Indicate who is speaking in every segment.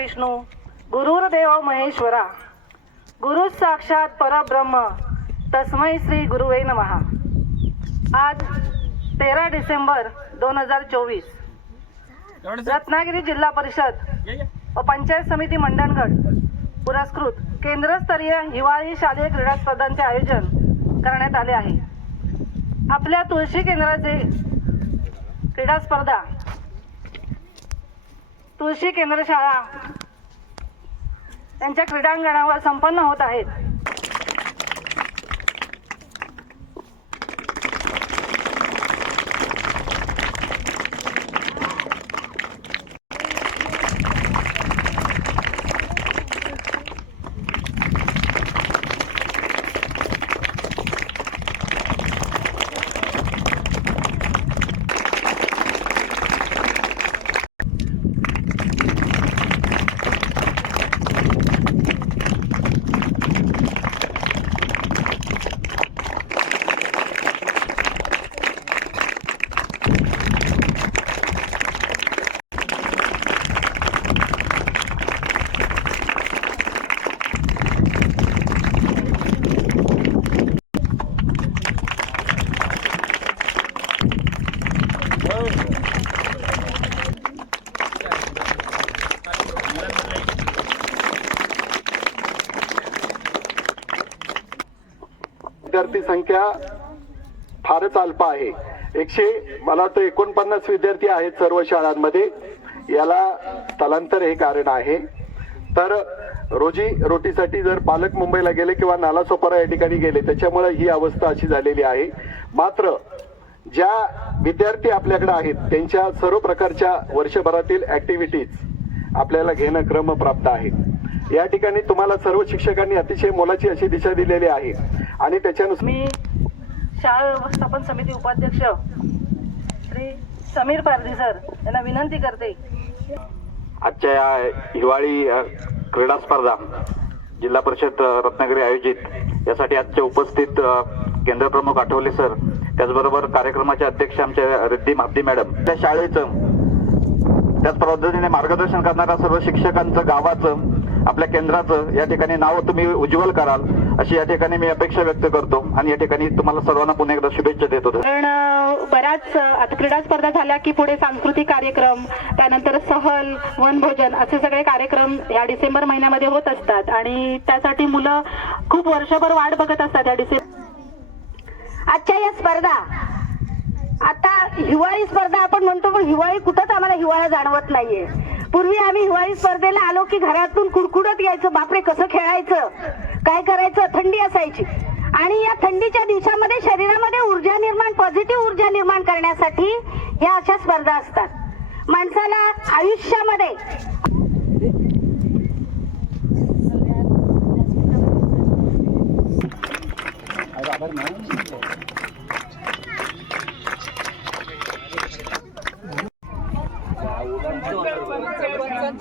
Speaker 1: विष्णू गुरुर्देव महेश्वरा. गुरु साक्षात परब्रह्म. तस्मै श्री गुरुवे नमहा. आज तेरा डिसेंबर दोन हजार चोवीस. रत्नागिरी जिल्हा परिषद व पंचायत समिती मंडणगड पुरस्कृत केंद्रस्तरीय हिवाळी शालेय क्रीडा स्पर्धांचे आयोजन करण्यात आले आहे. आपल्या तुळशी केंद्राचे क्रीडा स्पर्धा तुळशी केंद्र शाळा यांच्या क्रीडांगणावर संपन्न होत आहेत
Speaker 2: विद्यार्थी संख्या फारच अल्प आहे. एकशे मला वाटतं एकोणपन्नास विद्यार्थी आहेत सर्व शाळांमध्ये. याला स्थलांतर हे कारण आहे. तर रोजी रोटीसाठी जर पालक मुंबईला गेले किंवा नालासोपारा या ठिकाणी गेले त्याच्यामुळे ही अवस्था अशी झालेली आहे. मात्र ज्या विद्यार्थी आपल्याकडे आहेत त्यांच्या सर्व प्रकारच्या वर्षभरातील ऍक्टिव्हिटीज आपल्याला घेणं क्रमप्राप्त आहे. या ठिकाणी तुम्हाला सर्व शिक्षकांनी अतिशय मोलाची अशी दिशा दिलेली आहे. आणि त्याच्यानुसार
Speaker 1: मी शाळा व्यवस्थापन समिती उपाध्यक्ष श्री समीर पारधी सर यांना विनंती करते.
Speaker 3: आजच्या या हिवाळी क्रीडा स्पर्धा जिल्हा परिषद रत्नागिरी आयोजित. यासाठी आजचे उपस्थित केंद्रप्रमुख आठवले सर त्याचबरोबर कार्यक्रमाचे अध्यक्ष आमचे रिद्धी महाब्दी मॅडम. त्या शाळेचं त्याच पद्धतीने मार्गदर्शन करणाऱ्या सर्व शिक्षकांचं गावाचं आपल्या केंद्राचं या ठिकाणी नाव तुम्ही उज्ज्वल कराल अशी या ठिकाणी मी अपेक्षा व्यक्त करतो आणि या ठिकाणी तुम्हाला सर्वांना पुन्हा एकदा शुभेच्छा देतो.
Speaker 4: कारण अ, बऱ्याच आता क्रीडा स्पर्धा झाल्या की पुढे सांस्कृतिक कार्यक्रम त्यानंतर सहल वनभोजन असे सगळे कार्यक्रम या डिसेंबर महिन्यामध्ये होत असतात. आणि त्यासाठी मुलं खूप वर्षभर वाट बघत असतात या डिसेंबर
Speaker 5: आजच्या या स्पर्धा आता हिवाळी स्पर्धा आपण म्हणतो पण हिवाळी कुठंच आम्हाला हिवाळा जाणवत नाहीये. पूर्वी आम्ही हिवाळी स्पर्धेला आलो की घरातून कुडकुडत यायचं. बापरे कसं खेळायचं? काय करायचं? थंडी असायची. आणि या थंडीच्या दिवसामध्ये शरीरामध्ये ऊर्जा निर्माण पॉझिटिव्ह ऊर्जा निर्माण करण्यासाठी या अशा स्पर्धा असतात. माणसाला आयुष्यामध्ये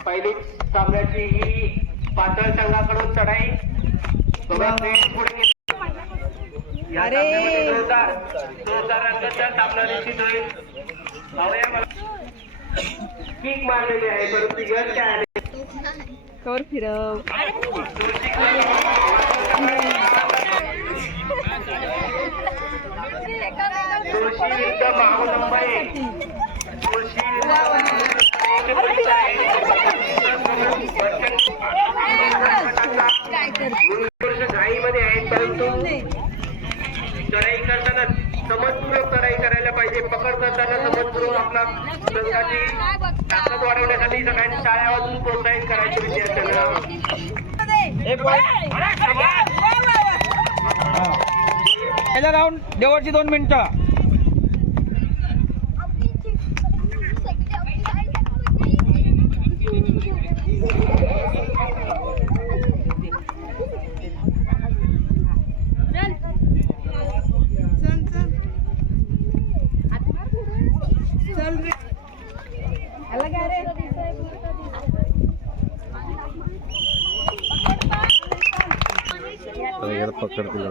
Speaker 6: पहिली सामन्याची ही पातळ संघाकडून चढाई. पुढे मला किक मारलेली आहे परंतु यश काय आले फिरव. विरुद्ध आहेत परंतु चढाई करताना समजपूर्वक चढाई करायला पाहिजे पकड करताना समजपूर्वक आपला संघाची ताकद वाढवण्यासाठी सगळ्यांनी टाळ्या वाजून करायचे विद्यार्थ्यांना
Speaker 7: पहिला राऊंड देवरची दोन मिनिटं.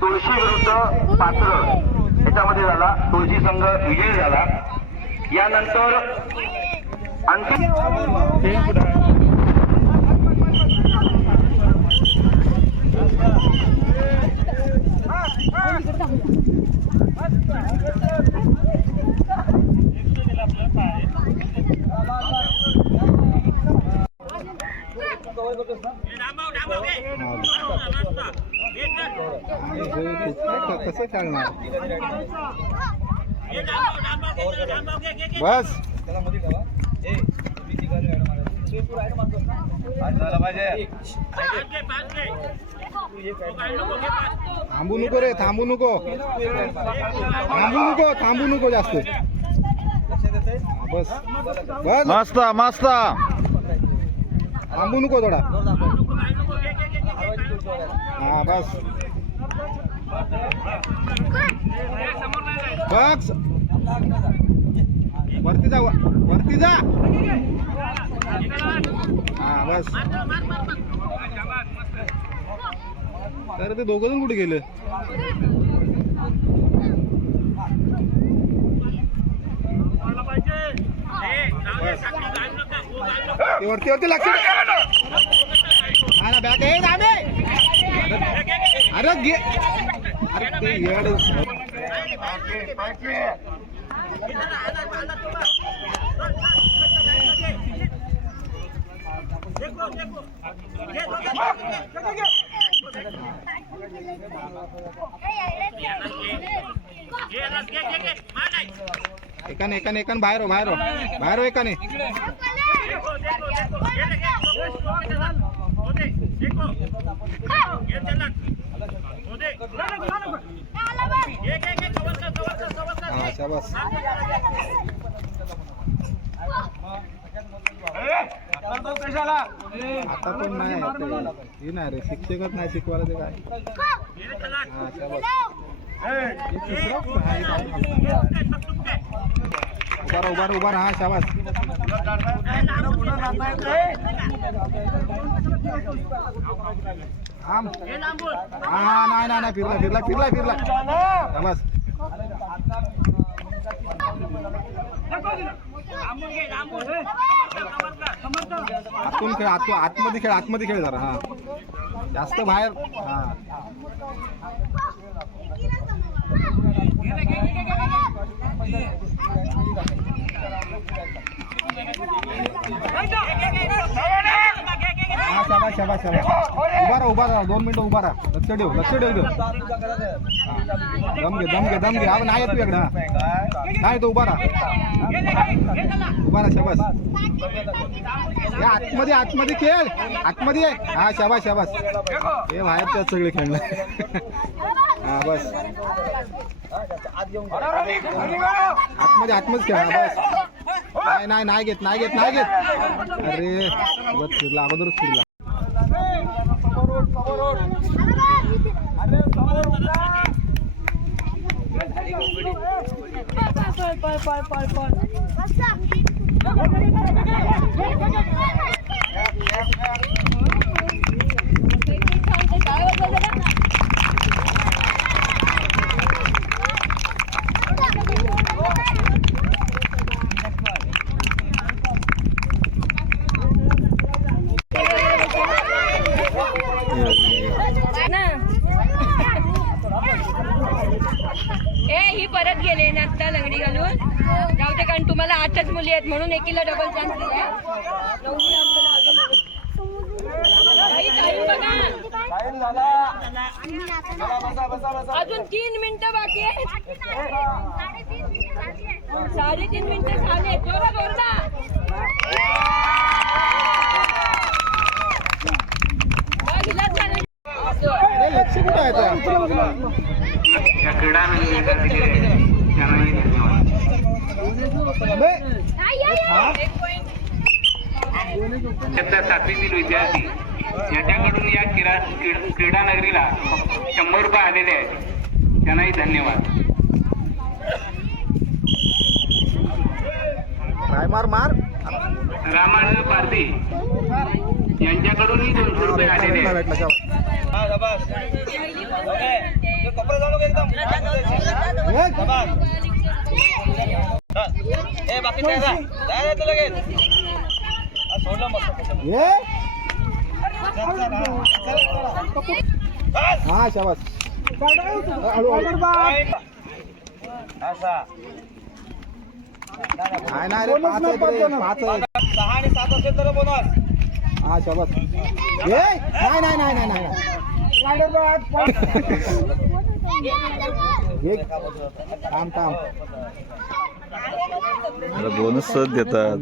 Speaker 3: तुळशी विरुद्ध पात्र. याच्यामध्ये झाला तुळशी संघ विजयी झाला. यानंतर अंतिम
Speaker 7: कसं चालणार बस. थांबू नको रे थांबू नको. थांबू नको थांबू नको जास्त. बस. बस.
Speaker 8: मस्त मस्त.
Speaker 7: थांबू नको थोडा. हा बस. बॉक्स वरती जा वरती जा हा बस तर ते दोघ जण कुठे गेले ते वरती वरती लक्ष ना बॅग आहे दाबे अरे गे एकाने एकाने एकाने बाहेर हो बाहेर हो बाहेर हो एकाने शाबास आता पण. नाही हे नाही रे शिक्षकच नाही शिकवायला ते काय? हा शाबास. बरं तिसरा हा, उभा उभा राहा, हा शाबास. आम. हा नाही नाही नाही फिरला फिरला फिरला फिरला. शाबास. आतून खेळ आत आतमध्ये खेळ आतमध्ये खेळ जरा हा. जास्त बाहेर हा. हा शाबा शाबा उभा राहा उभा राहा दोन मिनिटं उभा राहा. लक्ष ठेव लक्ष ठेव. दम घे दम घे दम घे आपण नाही येत नाही तो उभा राहा उभा राहा शाबास आतमध्ये आतमध्ये खेळ. आतमध्ये हा शाबास शाबास. हे बाहेर त्यात सगळे खेळणार हा बस. आतमध्ये आतमध्ये आतमच खेळा बस. नाही नाही नाही घेत नाही घेत नाही घेत. अरे बस फिरला अगोदरच फिरला.
Speaker 8: पाय पाय पाय एकीला डबल चान्स. अजून तीन मिनिटं बाकी आहेत. साडेतीन मिनिटं झाले. जोरा जोरदा
Speaker 6: क्रीडा सातवीतील विद्यार्थी. याच्याकडून या क्रीडा क्रीड- नगरीला शंभर रुपये आलेले आहेत. त्यांनाही धन्यवाद.
Speaker 7: मार मार
Speaker 6: रामानंद पारधी यांच्याकडूनही दोनशे रुपये आलेले आहेत.
Speaker 7: हा शाबास. हळू नाही रे पाच आहेत रे पाच आहेत
Speaker 9: सहा आणि सात असेल तर बोनस.
Speaker 7: हा शाबास. ए नाही नाही नाही नाही नाही. थांब थांब.
Speaker 10: बोनस सहज देतात.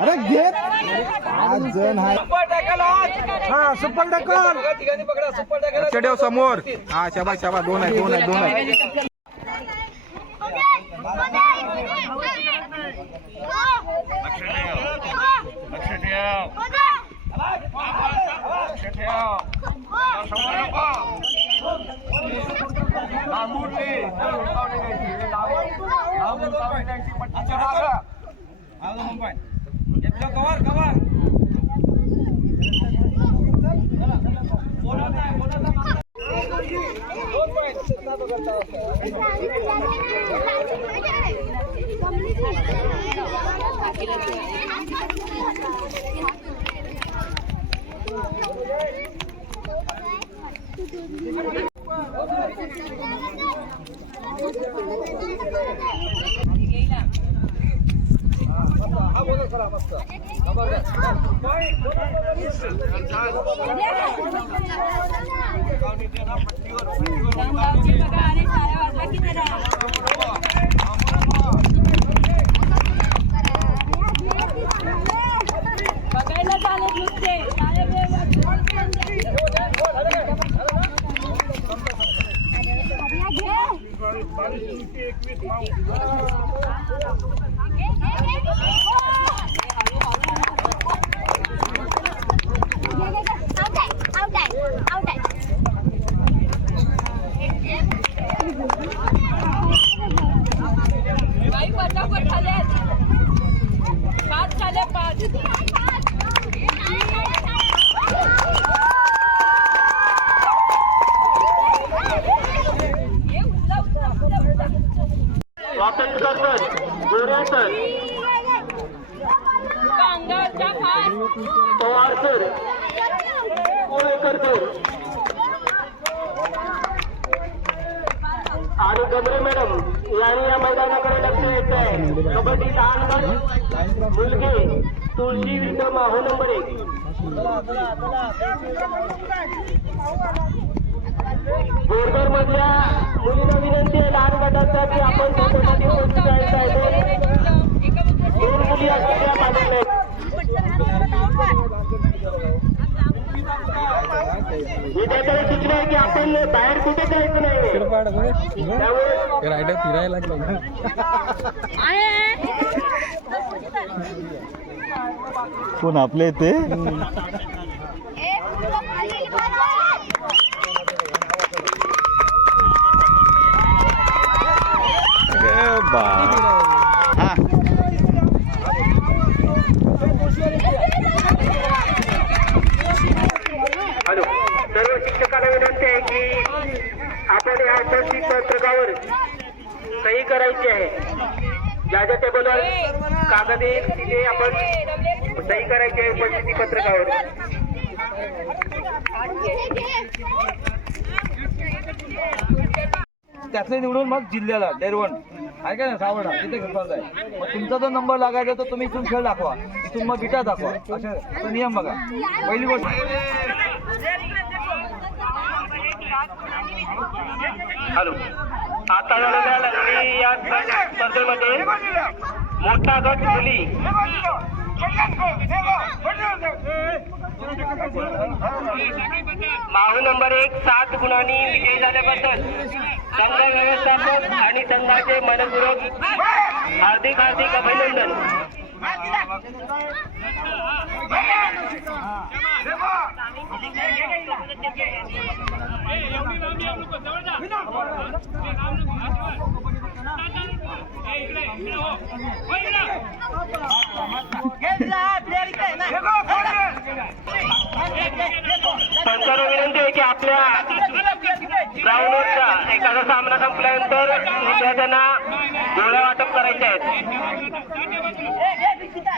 Speaker 7: अरे घेत. पाच जण आहे
Speaker 9: सुपर टॅकल हा सुपर टॅकल ठिकाणी पकडा सुपर टॅकल
Speaker 7: लक्ष ठेव समोर. हा शाबास शाबास. दोन आहे दोन आहे दोन आहे
Speaker 9: कवर कवर
Speaker 8: गावची बघा आणि साऱ्या पाच झाले पाच हे उचला उचला उचला उचला कांगाचा फास
Speaker 6: आणि गबरे मॅडम यांनी या मैदानाकडे लक्ष द्यायचं आहे कबड्डी लहान गट मुलगी विद्या माहो नंबर एक. बोरगर मधल्या मुलींना विनंती आहे लहान गटासाठी आपण त्याच्यासाठी उपस्थित राहायचं आहे. दोन मुली असलेल्या पाहिजे विद्यार्थ्याला सूचना आहे की आपण बाहेर कुठे जायचं नाही त्यामुळे
Speaker 7: रायडर फिरायला लागलं.
Speaker 10: कोण आपले ते बा हा
Speaker 6: हॅलो सर्व शिक्षकांना विनंती आहे की आपण या उपस्थित पत्रकावर सही करायची आहे ज्या ज्या टेबलवर कागद आहे तिथे आपण सही करायची आहे उपस्थिती पत्रकावर
Speaker 9: त्यातले निवडून मग जिल्ह्याला डेरवण आहे का ना सावडा तिथे स्पर्धा आहे मग तुमचा जो नंबर लागायचा तो तुम्ही इथून खेळ दाखवा. इथून मग गिटार दाखवा. असा असा नियम बघा. पहिली गोष्ट
Speaker 6: हॅलो. आता झालेल्या लंगडी या स्पर्धेमध्ये. मोठा गट मुली. माहू नंबर एक सात गुणांनी विजयी झाल्याबद्दल संघ व्यवस्थापक आणि संघाचे मनपूर्वक हार्दिक हार्दिक अभिनंदन. पंचांना विनंती आहे की आपल्या ग्राउंडवरचा एखादा सामना संपल्यानंतर विद्यार्थ्यांना गोळ्या वाटप करायचे आहेत.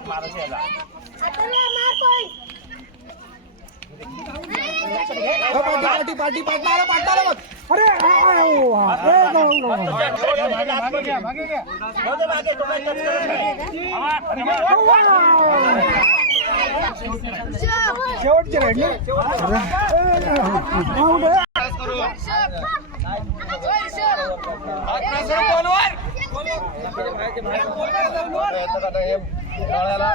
Speaker 9: मारायचं अच्छा नाही खो दिला घे घे घे त्याला. घे, घे, घे, घे, घे, घे.
Speaker 7: पार्टी पार्टी पार्टी मारा पार्टी मग अरे आ, आ, ओ, आ, ए, जाऊ, जाऊ. शेवटचे राईड ना जाऊ दे. पाच जण आहेत ना खायला